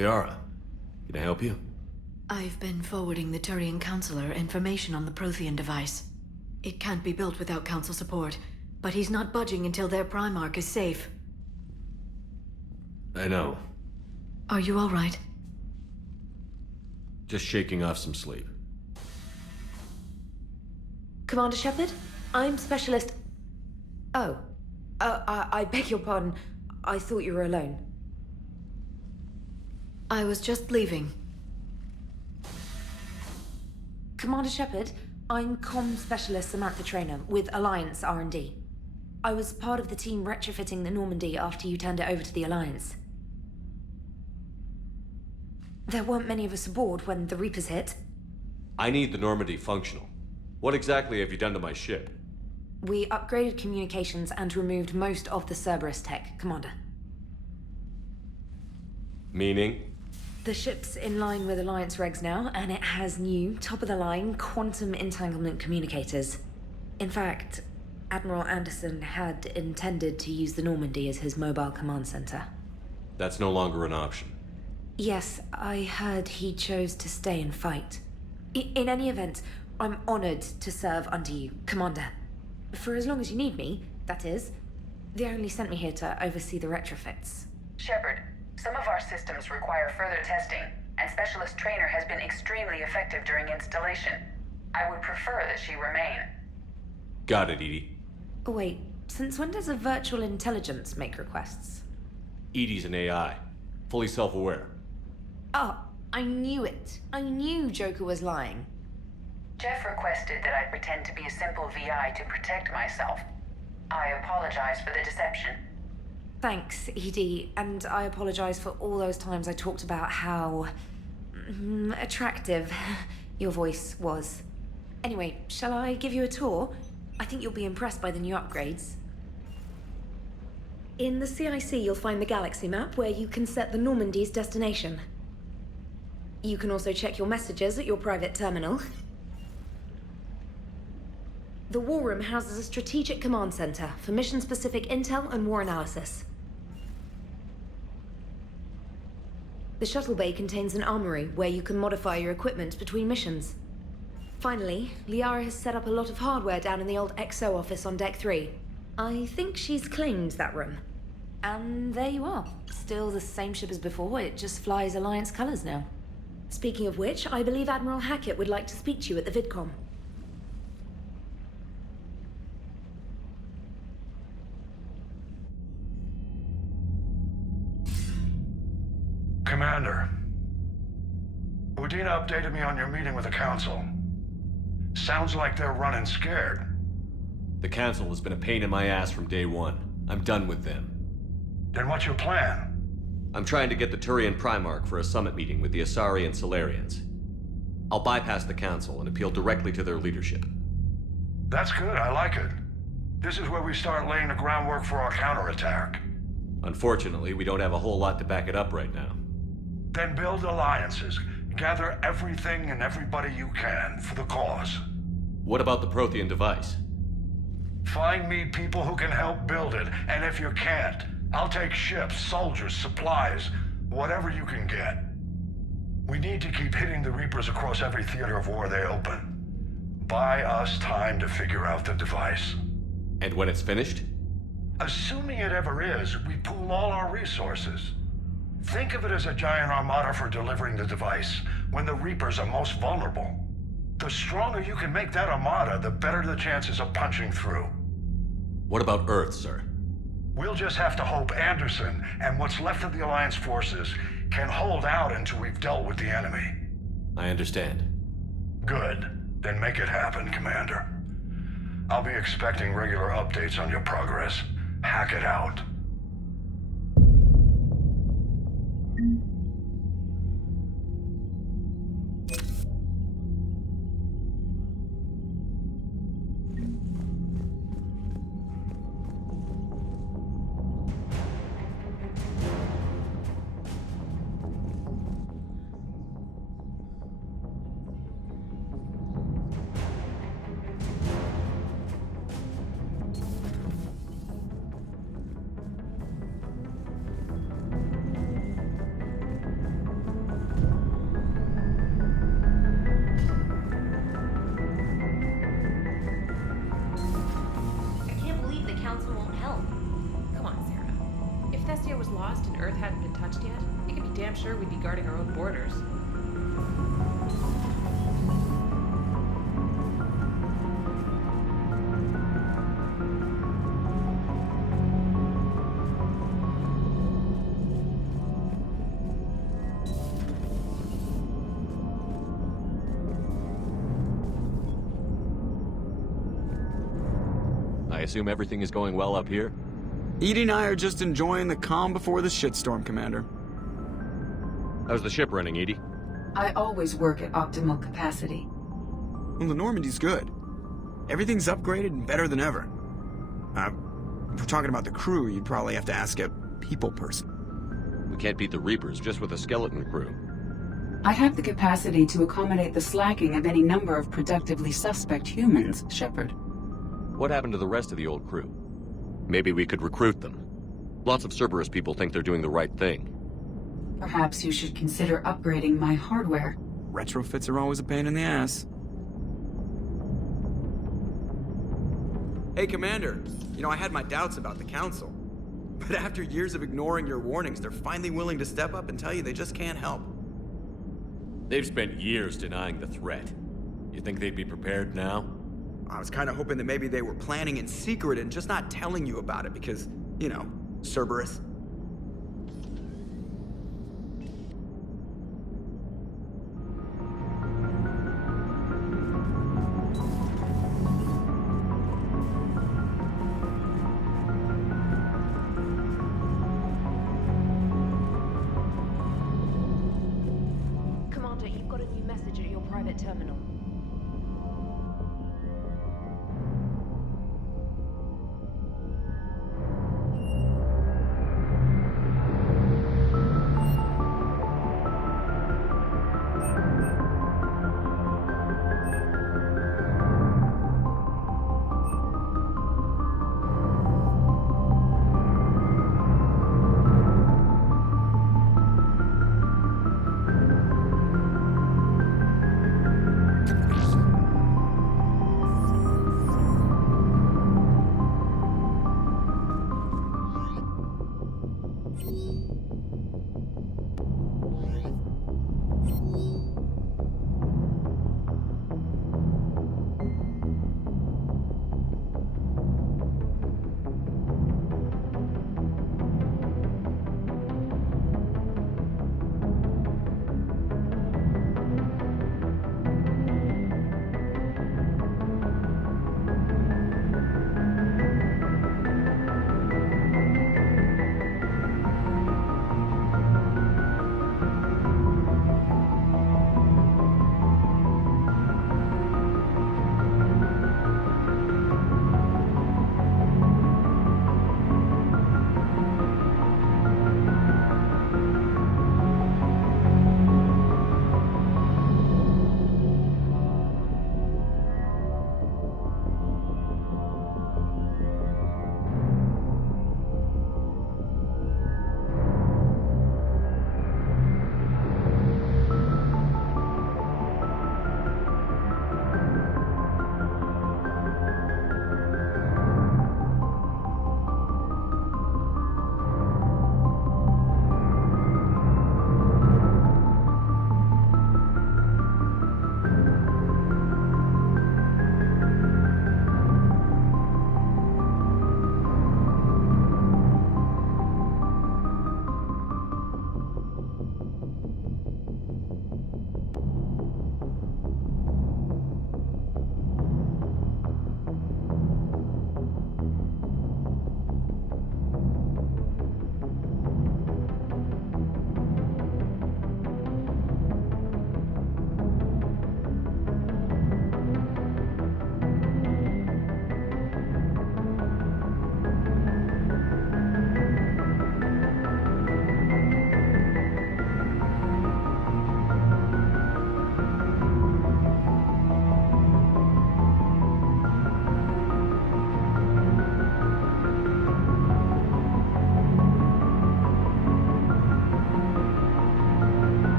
Liara, can I help you? I've been forwarding the Turian Counselor information on the Prothean device. It can't be built without Council support, but he's not budging until their Primarch is safe. I know. Are you all right? Just shaking off some sleep. Commander Shepard? I'm Specialist... Oh. I beg your pardon. I thought you were alone. I was just leaving. Commander Shepard, I'm Comm Specialist Samantha Traynor with Alliance R&D. I was part of the team retrofitting the Normandy after you turned it over to the Alliance. There weren't many of us aboard when the Reapers hit. I need the Normandy functional. What exactly have you done to my ship? We upgraded communications and removed most of the Cerberus tech, Commander. Meaning? The ship's in line with Alliance regs now, and it has new, top-of-the-line, quantum entanglement communicators. In fact, Admiral Anderson had intended to use the Normandy as his mobile command center. That's no longer an option. Yes, I heard he chose to stay and fight. In any event, I'm honored to serve under you, Commander. For as long as you need me, that is. They only sent me here to oversee the retrofits. Shepard, some of our systems require further testing, and Specialist Traynor has been extremely effective during installation. I would prefer that she remain. Got it, Edie. Oh, wait, since when does a virtual intelligence make requests? Edie's an AI. Fully self-aware. Oh, I knew it. I knew Joker was lying. Jeff requested that I pretend to be a simple VI to protect myself. I apologize for the deception. Thanks, Edie, and I apologize for all those times I talked about how... attractive your voice was. Anyway, shall I give you a tour? I think you'll be impressed by the new upgrades. In the CIC, you'll find the galaxy map where you can set the Normandy's destination. You can also check your messages at your private terminal. The War Room houses a strategic command center for mission-specific intel and war analysis. The shuttle bay contains an armory where you can modify your equipment between missions. Finally, Liara has set up a lot of hardware down in the old XO office on Deck 3. I think she's claimed that room. And there you are. Still the same ship as before, it just flies Alliance colors now. Speaking of which, I believe Admiral Hackett would like to speak to you at the VidCom. Commander, Udina updated me on your meeting with the Council. Sounds like they're running scared. The Council has been a pain in my ass from day one. I'm done with them. Then what's your plan? I'm trying to get the Turian Primarch for a summit meeting with the Asari and Solarians. I'll bypass the Council and appeal directly to their leadership. That's good, I like it. This is where we start laying the groundwork for our counterattack. Unfortunately, we don't have a whole lot to back it up right now. Then build alliances. Gather everything and everybody you can for the cause. What about the Prothean device? Find me people who can help build it, and if you can't, I'll take ships, soldiers, supplies, whatever you can get. We need to keep hitting the Reapers across every theater of war they open. Buy us time to figure out the device. And when it's finished? Assuming it ever is, we pool all our resources. Think of it as a giant armada for delivering the device when the Reapers are most vulnerable. The stronger you can make that armada, the better the chances of punching through. What about Earth, sir? We'll just have to hope Anderson and what's left of the Alliance forces can hold out until we've dealt with the enemy. I understand. Good. Then make it happen, Commander. I'll be expecting regular updates on your progress. Hack it out. damn sure we'd be guarding our own borders. I assume everything is going well up here? Edie and I are just enjoying the calm before the shitstorm, Commander. How's the ship running, Edie? I always work at optimal capacity. Well, the Normandy's good. Everything's upgraded and better than ever. If we're talking about the crew, you'd probably have to ask a people person. We can't beat the Reapers just with a skeleton crew. I have the capacity to accommodate the slacking of any number of productively suspect humans, Shepard. What happened to the rest of the old crew? Maybe we could recruit them. Lots of Cerberus people think they're doing the right thing. Perhaps you should consider upgrading my hardware. Retrofits are always a pain in the ass. Hey, Commander. You know, I had my doubts about the Council. But after years of ignoring your warnings, they're finally willing to step up and tell you they just can't help. They've spent years denying the threat. You think they'd be prepared now? I was kind of hoping that maybe they were planning in secret and just not telling you about it because, you know, Cerberus. Commander, you've got a new message at your private terminal.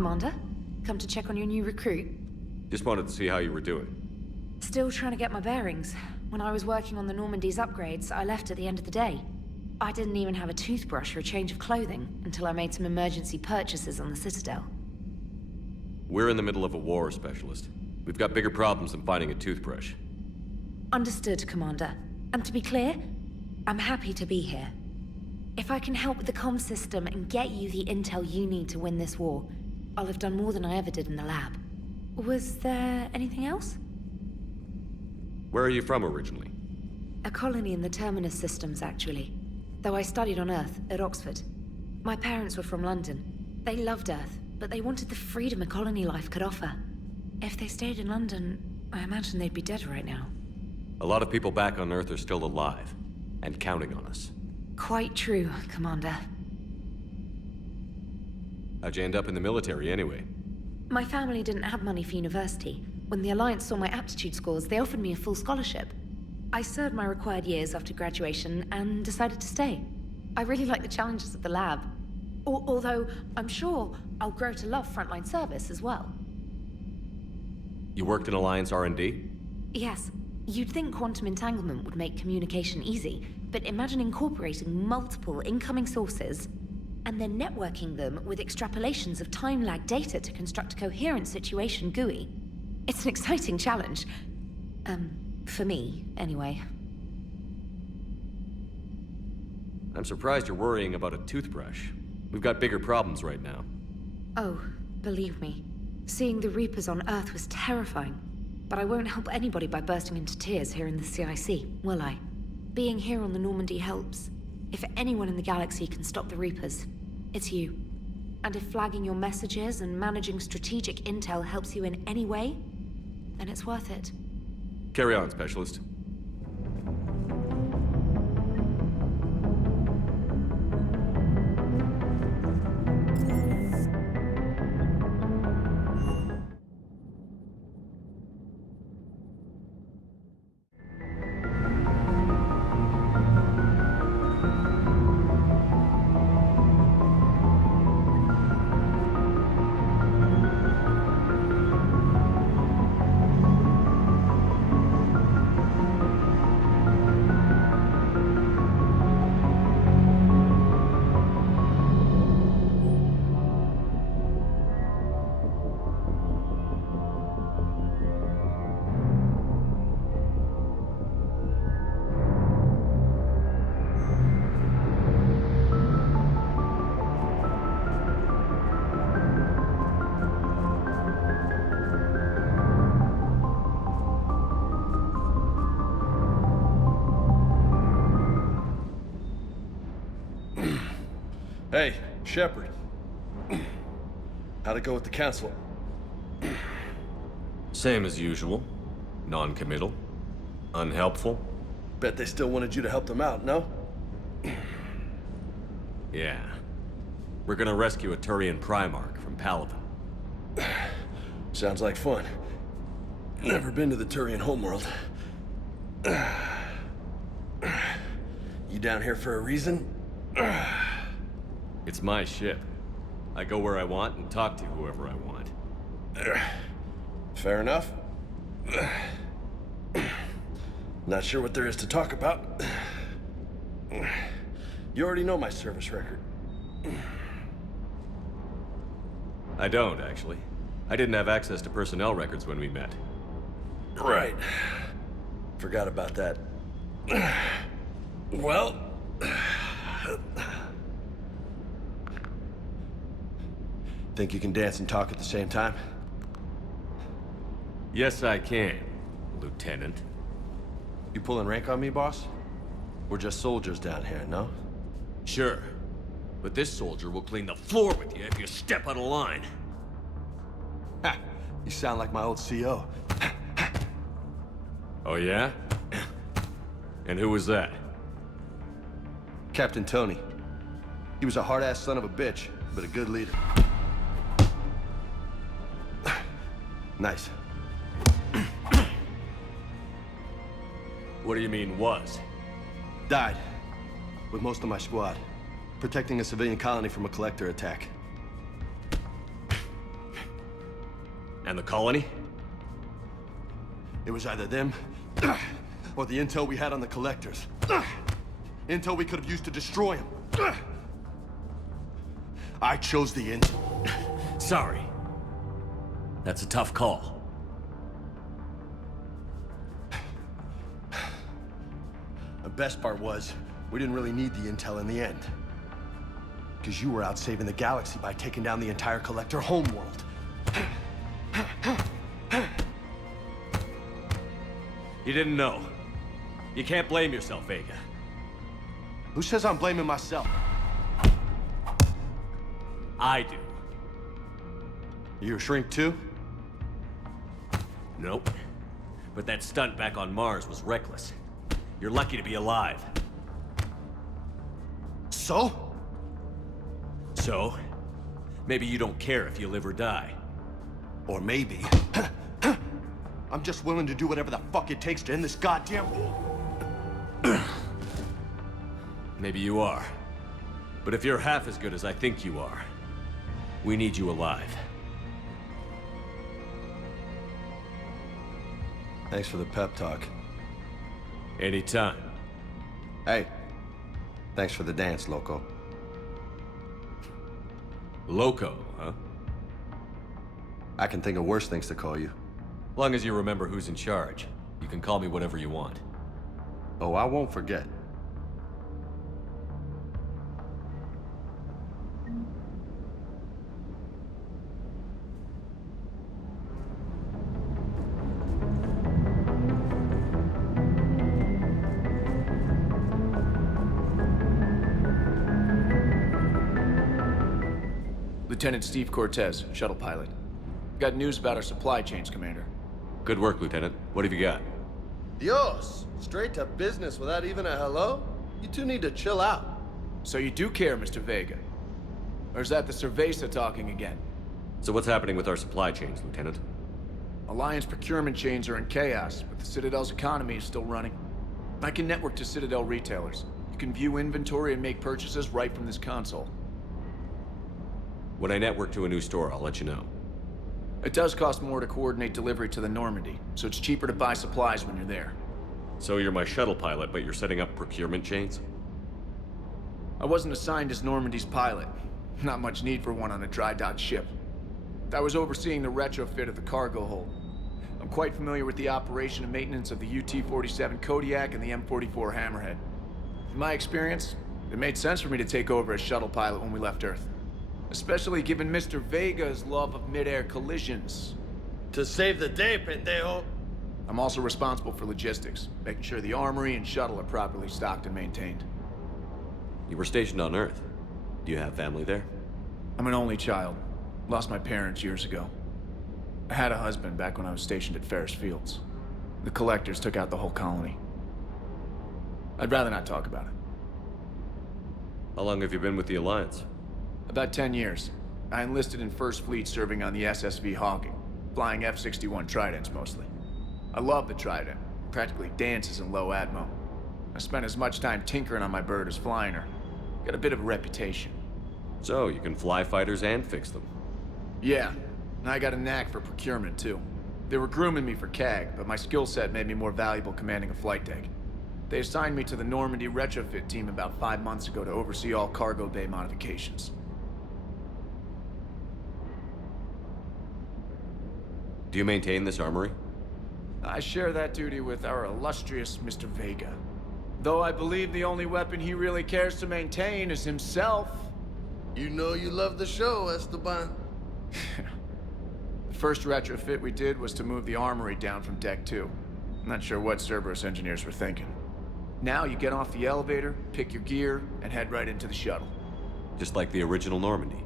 Commander. Come to check on your new recruit. Just wanted to see how you were doing. Still trying to get my bearings. When I was working on the Normandy's upgrades, I left at the end of the day. I didn't even have a toothbrush or a change of clothing until I made some emergency purchases on the Citadel. We're in the middle of a war, Specialist. We've got bigger problems than finding a toothbrush. Understood, Commander. And to be clear, I'm happy to be here. If I can help with the comm system and get you the intel you need to win this war, I'll have done more than I ever did in the lab. Was there anything else? Where are you from originally? A colony in the Terminus systems, actually. Though I studied on Earth, at Oxford. My parents were from London. They loved Earth, but they wanted the freedom a colony life could offer. If they stayed in London, I imagine they'd be dead right now. A lot of people back on Earth are still alive, and counting on us. Quite true, Commander. How'd you end up in the military, anyway? My family didn't have money for university. When the Alliance saw my aptitude scores, they offered me a full scholarship. I served my required years after graduation and decided to stay. I really like the challenges of the lab. Although, I'm sure I'll grow to love frontline service as well. You worked in Alliance R&D? Yes. You'd think quantum entanglement would make communication easy, but imagine incorporating multiple incoming sources and then networking them with extrapolations of time-lag data to construct a coherent situation GUI. It's an exciting challenge. For me, anyway. I'm surprised you're worrying about a toothbrush. We've got bigger problems right now. Oh, believe me. Seeing the Reapers on Earth was terrifying. But I won't help anybody by bursting into tears here in the CIC, will I? Being here on the Normandy helps. If anyone in the galaxy can stop the Reapers, it's you. And if flagging your messages and managing strategic intel helps you in any way, then it's worth it. Carry on, Specialist. Hey, Shepard. How'd it go with the council? Same as usual. Non-committal. Unhelpful. Bet they still wanted you to help them out, no? Yeah. We're gonna rescue a Turian Primarch from Paladin. Sounds like fun. Never been to the Turian homeworld. You down here for a reason? It's my ship. I go where I want and talk to whoever I want. Fair enough. Not sure what there is to talk about. You already know my service record. I don't, actually. I didn't have access to personnel records when we met. Right. Forgot about that. Well... Think you can dance and talk at the same time? Yes, I can, Lieutenant. You pulling rank on me, boss? We're just soldiers down here, no? Sure. But this soldier will clean the floor with you if you step out of line. Ha! You sound like my old CO. Oh, yeah? And who was that? Captain Tony. He was a hard-ass son of a bitch, but a good leader. Nice. What do you mean, was? Died. With most of my squad. Protecting a civilian colony from a collector attack. And the colony? It was either them, or the intel we had on the collectors. Intel we could have used to destroy them. I chose the intel. Sorry. That's a tough call. The best part was, we didn't really need the intel in the end. Because you were out saving the galaxy by taking down the entire collector homeworld. You didn't know. You can't blame yourself, Vega. Who says I'm blaming myself? I do. You a shrink too? Nope. But that stunt back on Mars was reckless. You're lucky to be alive. So? So? Maybe you don't care if you live or die. Or maybe... I'm just willing to do whatever the fuck it takes to end this goddamn war. Maybe you are. But if you're half as good as I think you are, we need you alive. Thanks for the pep talk. Anytime. Hey, thanks for the dance, Loco. Loco, huh? I can think of worse things to call you. Long as you remember who's in charge, you can call me whatever you want. Oh, I won't forget. Lieutenant Steve Cortez, shuttle pilot. Got news about our supply chains, Commander. Good work, Lieutenant. What have you got? Dios! Straight to business without even a hello? You two need to chill out. So you do care, Mr. Vega? Or is that the Cerveza talking again? So what's happening with our supply chains, Lieutenant? Alliance procurement chains are in chaos, but the Citadel's economy is still running. I can network to Citadel retailers. You can view inventory and make purchases right from this console. When I network to a new store, I'll let you know. It does cost more to coordinate delivery to the Normandy, so it's cheaper to buy supplies when you're there. So you're my shuttle pilot, but you're setting up procurement chains? I wasn't assigned as Normandy's pilot. Not much need for one on a dry dock ship. I was overseeing the retrofit of the cargo hold. I'm quite familiar with the operation and maintenance of the UT-47 Kodiak and the M44 Hammerhead. In my experience, it made sense for me to take over as shuttle pilot when we left Earth. Especially given Mr. Vega's love of mid-air collisions. To save the day, pendejo. I'm also responsible for logistics, making sure the armory and shuttle are properly stocked and maintained. You were stationed on Earth. Do you have family there? I'm an only child. Lost my parents years ago. I had a husband back when I was stationed at Ferris Fields. The collectors took out the whole colony. I'd rather not talk about it. How long have you been with the Alliance? About 10 years. I enlisted in First Fleet serving on the SSV Hawking, flying F-61 Tridents mostly. I love the Trident. It practically dances in low atmo. I spent as much time tinkering on my bird as flying her. Got a bit of a reputation. So, you can fly fighters and fix them. Yeah, and I got a knack for procurement too. They were grooming me for CAG, but my skill set made me more valuable commanding a flight deck. They assigned me to the Normandy retrofit team about 5 months ago to oversee all cargo bay modifications. Do you maintain this armory? I share that duty with our illustrious Mr. Vega. Though I believe the only weapon he really cares to maintain is himself. You know you love the show, Esteban. The first retrofit we did was to move the armory down from Deck 2. I'm not sure what Cerberus engineers were thinking. Now you get off the elevator, pick your gear, and head right into the shuttle. Just like the original Normandy.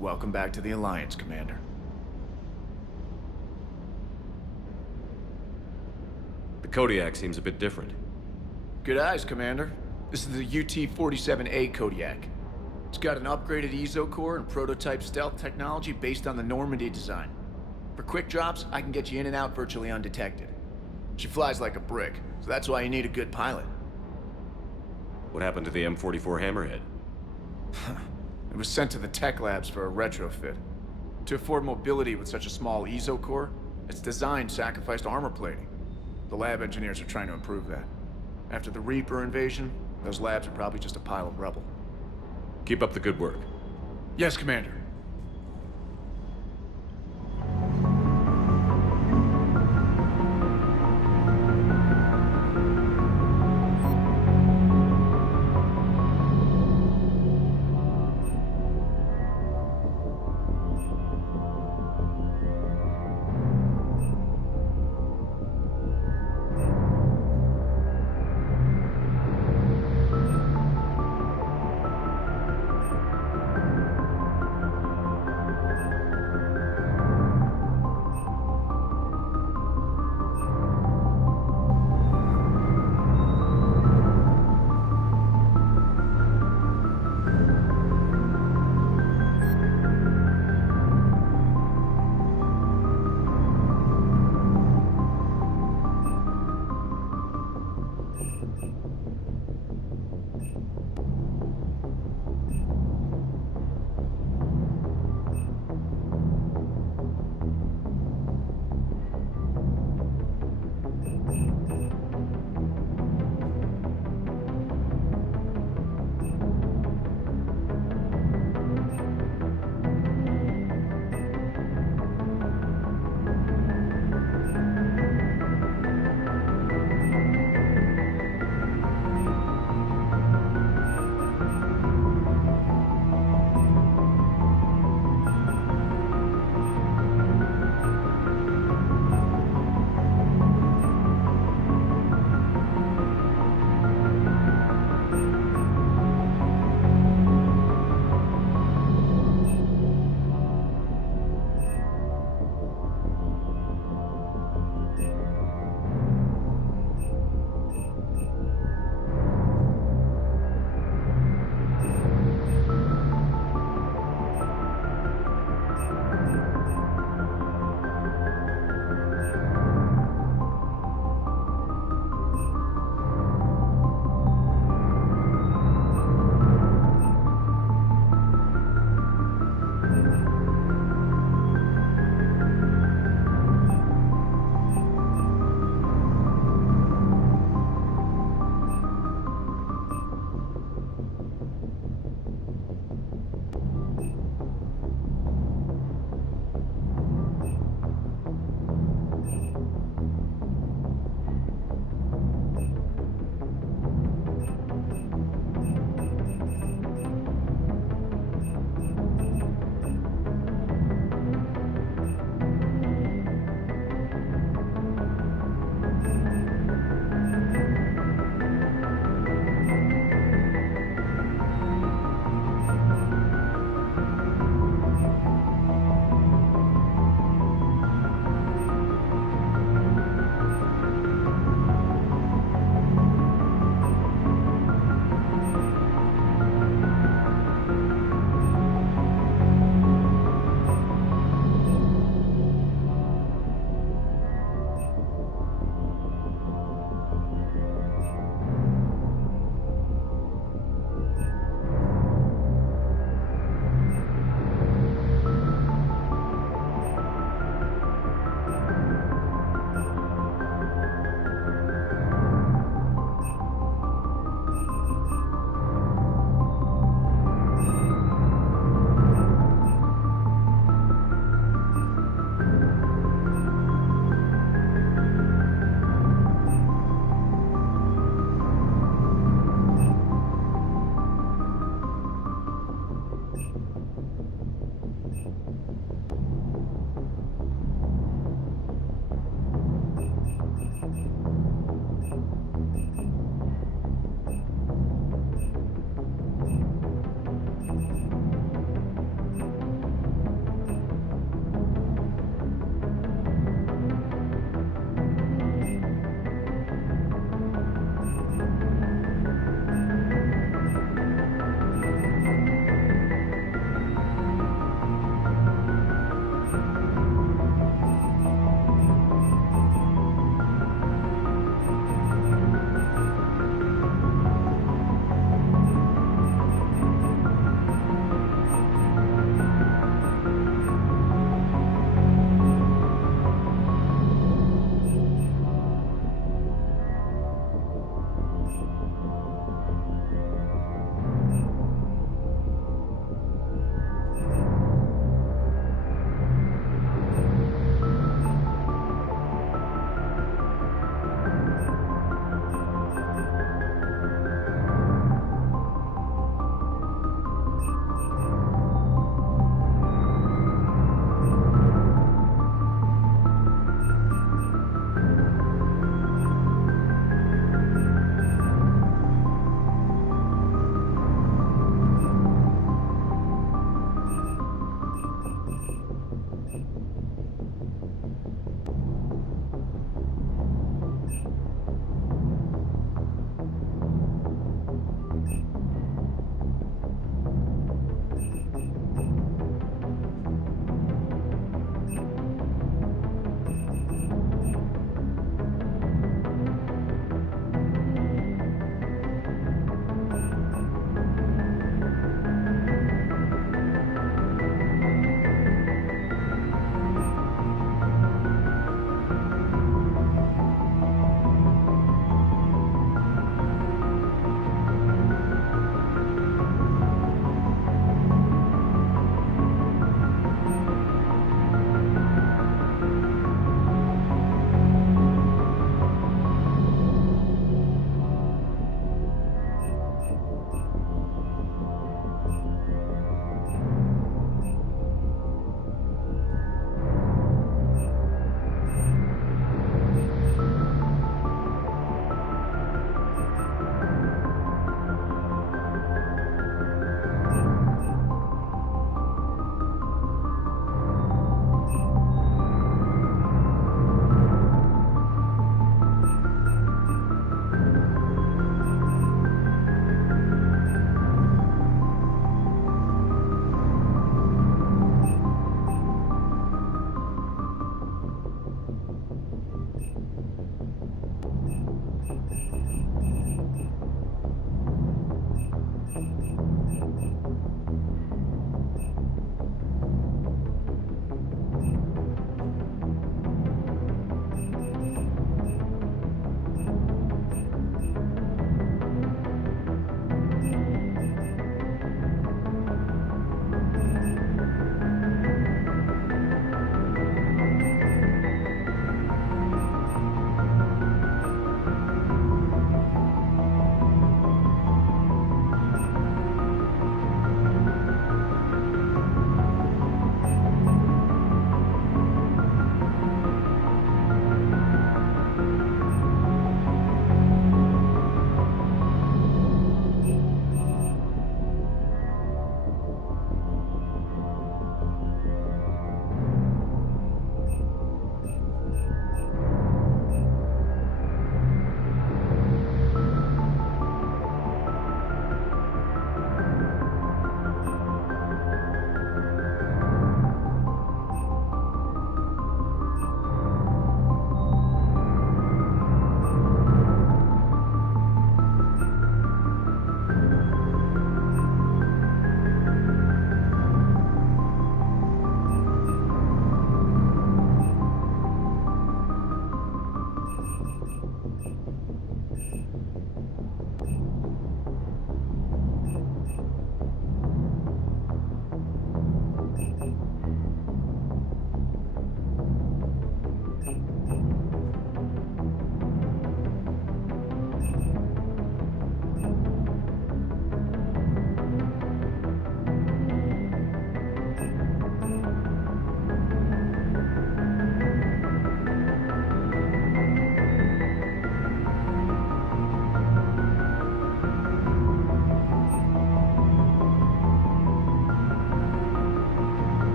Welcome back to the Alliance, Commander. The Kodiak seems a bit different. Good eyes, Commander. This is the UT-47A Kodiak. It's got an upgraded EZO core and prototype stealth technology based on the Normandy design. For quick drops, I can get you in and out virtually undetected. She flies like a brick, so that's why you need a good pilot. What happened to the M44 Hammerhead? It was sent to the tech labs for a retrofit. To afford mobility with such a small ESO core, its design sacrificed armor plating. The lab engineers are trying to improve that. After the Reaper invasion, those labs are probably just a pile of rubble. Keep up the good work. Yes, Commander.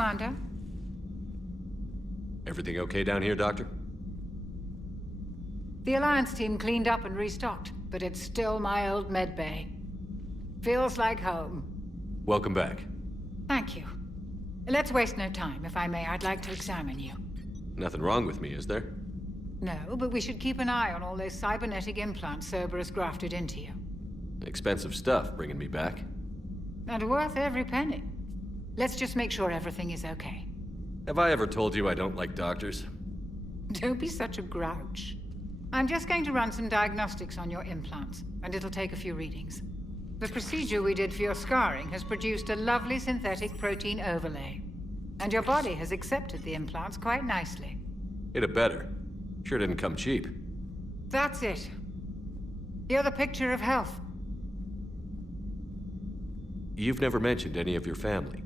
Commander? Everything okay down here, Doctor? The Alliance team cleaned up and restocked, but it's still my old med bay. Feels like home. Welcome back. Thank you. Let's waste no time. If I may, I'd like to examine you. Nothing wrong with me, is there? No, but we should keep an eye on all those cybernetic implants Cerberus grafted into you. Expensive stuff bringing me back. And worth every penny. Let's just make sure everything is okay. Have I ever told you I don't like doctors? Don't be such a grouch. I'm just going to run some diagnostics on your implants, and it'll take a few readings. The procedure we did for your scarring has produced a lovely synthetic protein overlay. And your body has accepted the implants quite nicely. It had better. Sure didn't come cheap. That's it. You're the picture of health. You've never mentioned any of your family.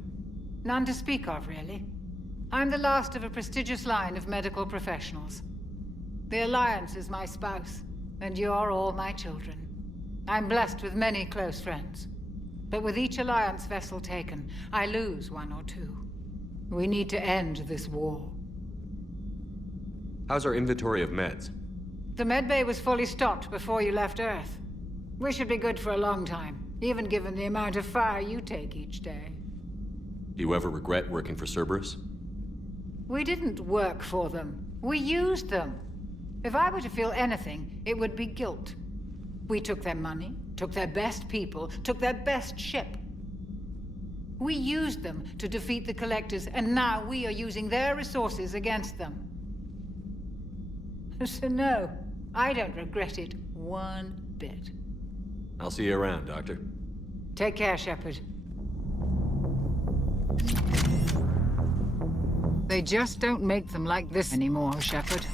None to speak of, really. I'm the last of a prestigious line of medical professionals. The Alliance is my spouse, and you're all my children. I'm blessed with many close friends. But with each Alliance vessel taken, I lose one or two. We need to end this war. How's our inventory of meds? The medbay was fully stocked before you left Earth. We should be good for a long time, even given the amount of fire you take each day. Do you ever regret working for Cerberus? We didn't work for them. We used them. If I were to feel anything, it would be guilt. We took their money, took their best people, took their best ship. We used them to defeat the Collectors, and now we are using their resources against them. So no, I don't regret it one bit. I'll see you around, Doctor. Take care, Shepard. They just don't make them like this anymore, Shepard.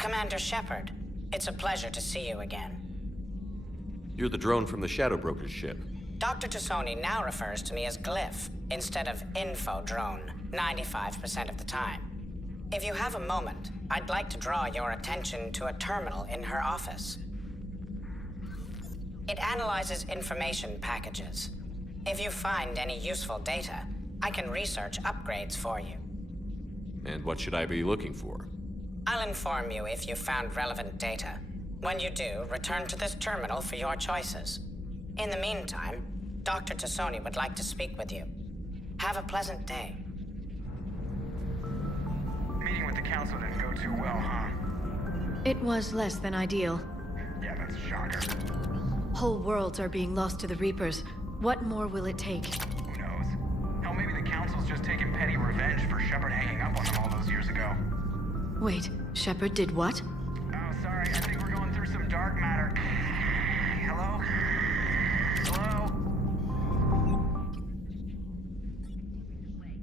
Commander Shepard, it's a pleasure to see you again. You're the drone from the Shadow Broker's ship. Dr. Tassoni now refers to me as Glyph, instead of Info Drone, 95% of the time. If you have a moment, I'd like to draw your attention to a terminal in her office. It analyzes information packages. If you find any useful data, I can research upgrades for you. And what should I be looking for? I'll inform you if you've found relevant data. When you do, return to this terminal for your choices. In the meantime, Dr. Tassoni would like to speak with you. Have a pleasant day. Meeting with the council didn't go too well, huh? It was less than ideal. Yeah, that's a shocker. Whole worlds are being lost to the Reapers. What more will it take? Who knows? Hell, maybe the council's just taking petty revenge for Shepard hanging up on them all those years ago. Wait, Shepard did what? Oh, sorry, I think we're going through some dark matter. Hello? Hello?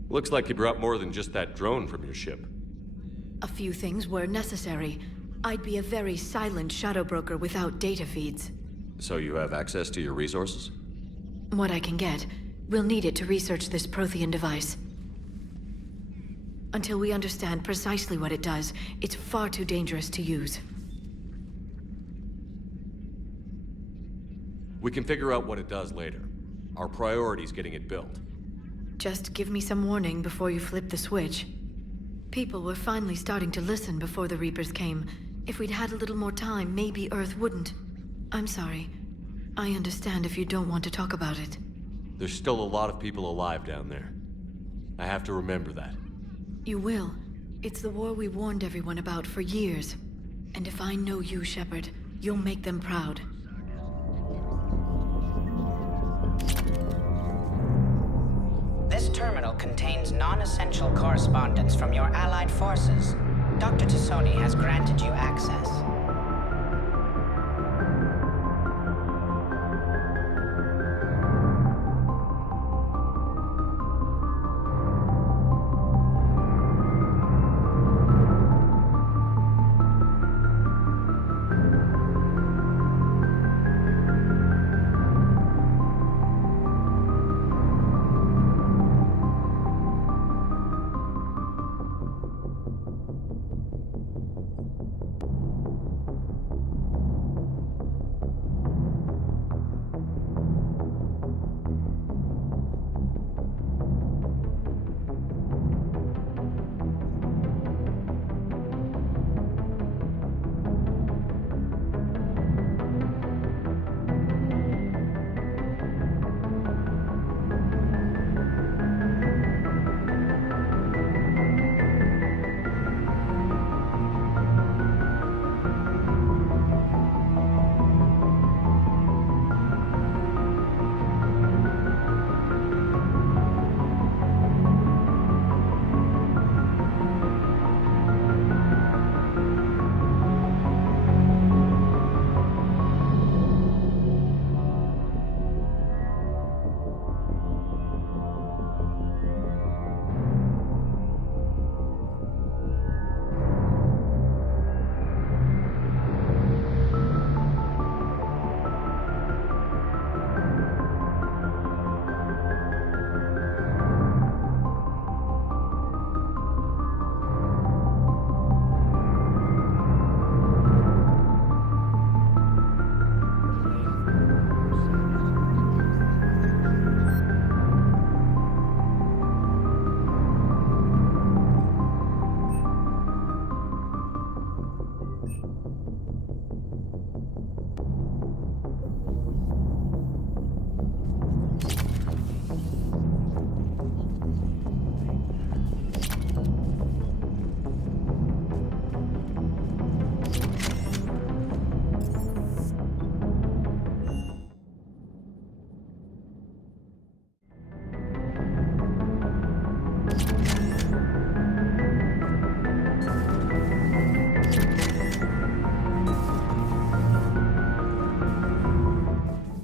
Looks like you brought more than just that drone from your ship. A few things were necessary. I'd be a very silent shadow broker without data feeds. So you have access to your resources? What I can get. We'll need it to research this Prothean device. Until we understand precisely what it does, it's far too dangerous to use. We can figure out what it does later. Our priority's getting it built. Just give me some warning before you flip the switch. People were finally starting to listen before the Reapers came. If we'd had a little more time, maybe Earth wouldn't. I'm sorry. I understand if you don't want to talk about it. There's still a lot of people alive down there. I have to remember that. You will. It's the war we warned everyone about for years. And if I know you, Shepard, You'll make them proud. This terminal contains non-essential correspondence from your allied forces. Dr. Tassoni has granted you access.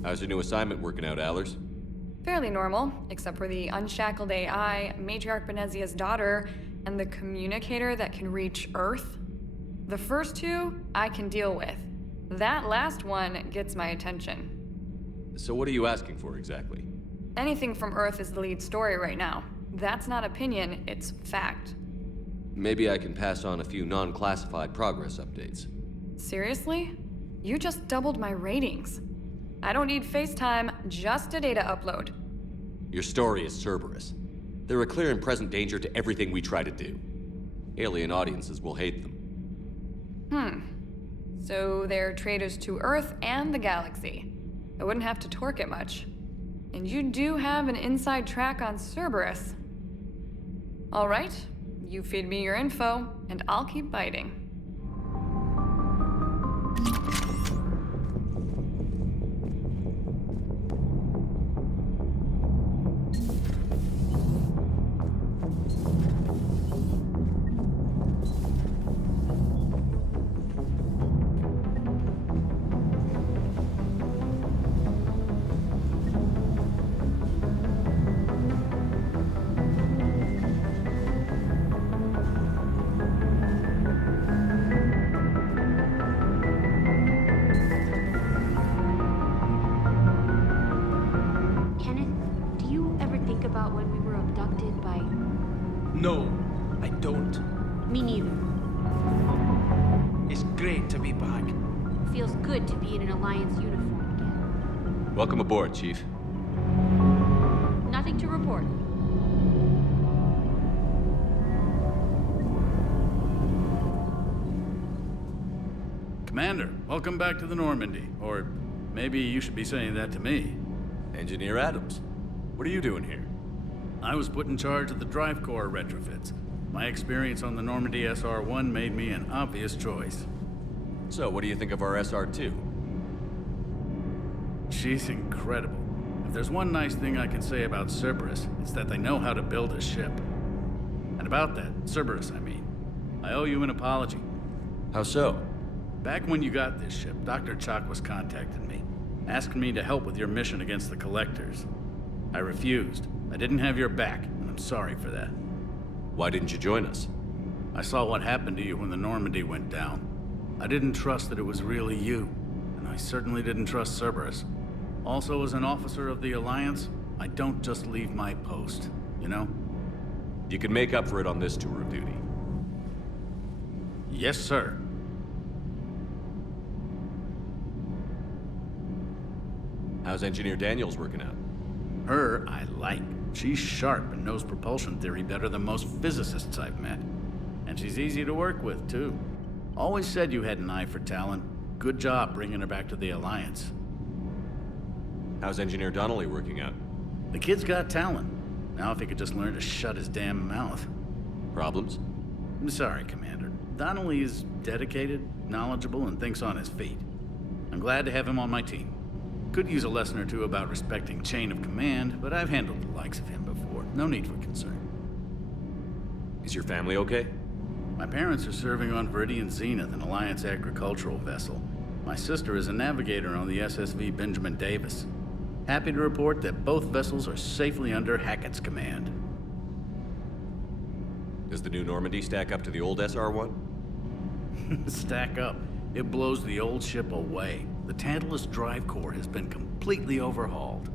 How's your new assignment working out, Allers? Fairly normal, except for the unshackled AI, Matriarch Benezia's daughter, and the communicator that can reach Earth. The first two, I can deal with. That last one gets my attention. So what are you asking for exactly? Anything from Earth is the lead story right now. That's not opinion, it's fact. Maybe I can pass on a few non-classified progress updates. Seriously? You just doubled my ratings. I don't need FaceTime, just a data upload. Your story is Cerberus. They're a clear and present danger to everything we try to do. Alien audiences will hate them. So they're traitors to Earth and the galaxy. I wouldn't have to torque it much. And you do have an inside track on Cerberus. All right, you feed me your info, and I'll keep biting. No, I don't. Me neither. It's great to be back. Feels good to be in an Alliance uniform again. Welcome aboard, Chief. Nothing to report. Commander, welcome back to the Normandy. Or maybe you should be saying that to me. Engineer Adams, what are you doing here? I was put in charge of the drive core retrofits. My experience on the Normandy SR1 made me an obvious choice. So, what do you think of our SR2? She's incredible. If there's one nice thing I can say about Cerberus, it's that they know how to build a ship. And about that, Cerberus, I mean, I owe you an apology. How so? Back when you got this ship, Dr. Chakwas contacted me, asking me to help with your mission against the Collectors. I refused. I didn't have your back, and I'm sorry for that. Why didn't you join us? I saw what happened to you when the Normandy went down. I didn't trust that it was really you, and I certainly didn't trust Cerberus. Also, as an officer of the Alliance, I don't just leave my post, you know? You can make up for it on this tour of duty. Yes, sir. How's Engineer Daniels working out? Her, I like. She's sharp and knows propulsion theory better than most physicists I've met. And she's easy to work with, too. Always said you had an eye for talent. Good job bringing her back to the Alliance. How's Engineer Donnelly working out? The kid's got talent. Now if he could just learn to shut his damn mouth. Problems? I'm sorry, Commander. Donnelly is dedicated, knowledgeable, and thinks on his feet. I'm glad to have him on my team. Could use a lesson or two about respecting chain of command, but I've handled the likes of him before. No need for concern. Is your family okay? My parents are serving on Viridian Zenith, an Alliance agricultural vessel. My sister is a navigator on the SSV Benjamin Davis. Happy to report that both vessels are safely under Hackett's command. Does the new Normandy stack up to the old SR1? Stack up. It blows the old ship away. The Tantalus drive core has been completely overhauled.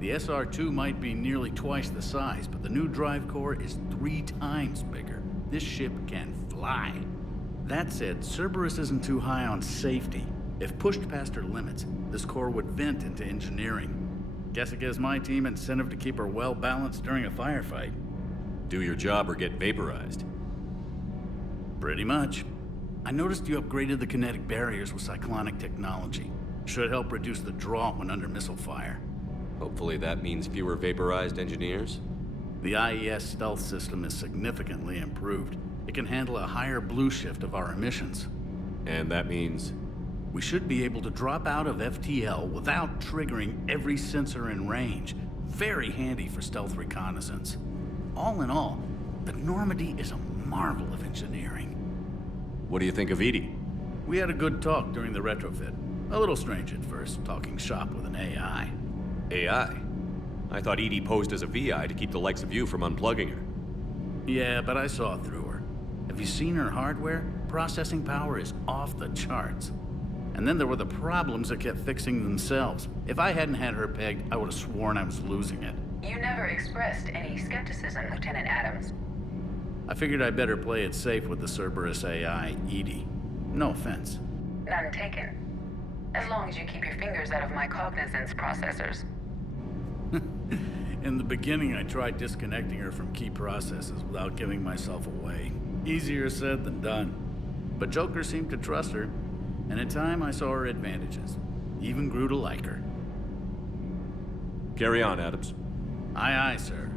The SR2 might be nearly twice the size, but the new drive core is 3 times bigger. This ship can fly. That said, Cerberus isn't too high on safety. If pushed past her limits, this core would vent into engineering. Guess it gives my team incentive to keep her well balanced during a firefight. Do your job or get vaporized. Pretty much. I noticed you upgraded the kinetic barriers with cyclonic technology. Should help reduce the draw when under missile fire. Hopefully that means fewer vaporized engineers? The IES stealth system is significantly improved. It can handle a higher blue shift of our emissions. And that means? We should be able to drop out of FTL without triggering every sensor in range. Very handy for stealth reconnaissance. All in all, the Normandy is a marvel of engineering. What do you think of Edie? We had a good talk during the retrofit. A little strange at first, talking shop with an AI. AI? I thought Edie posed as a VI to keep the likes of you from unplugging her. Yeah, but I saw through her. Have you seen her hardware? Processing power is off the charts. And then there were the problems that kept fixing themselves. If I hadn't had her pegged, I would have sworn I was losing it. You never expressed any skepticism, Lieutenant Adams. I figured I'd better play it safe with the Cerberus AI, Edie. No offense. None taken. As long as you keep your fingers out of my cognizance processors. In the beginning, I tried disconnecting her from key processes without giving myself away. Easier said than done. But Joker seemed to trust her, and in time I saw her advantages. Even grew to like her. Carry on, Adams. Aye, aye, sir.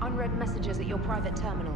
Unread messages at your private terminal.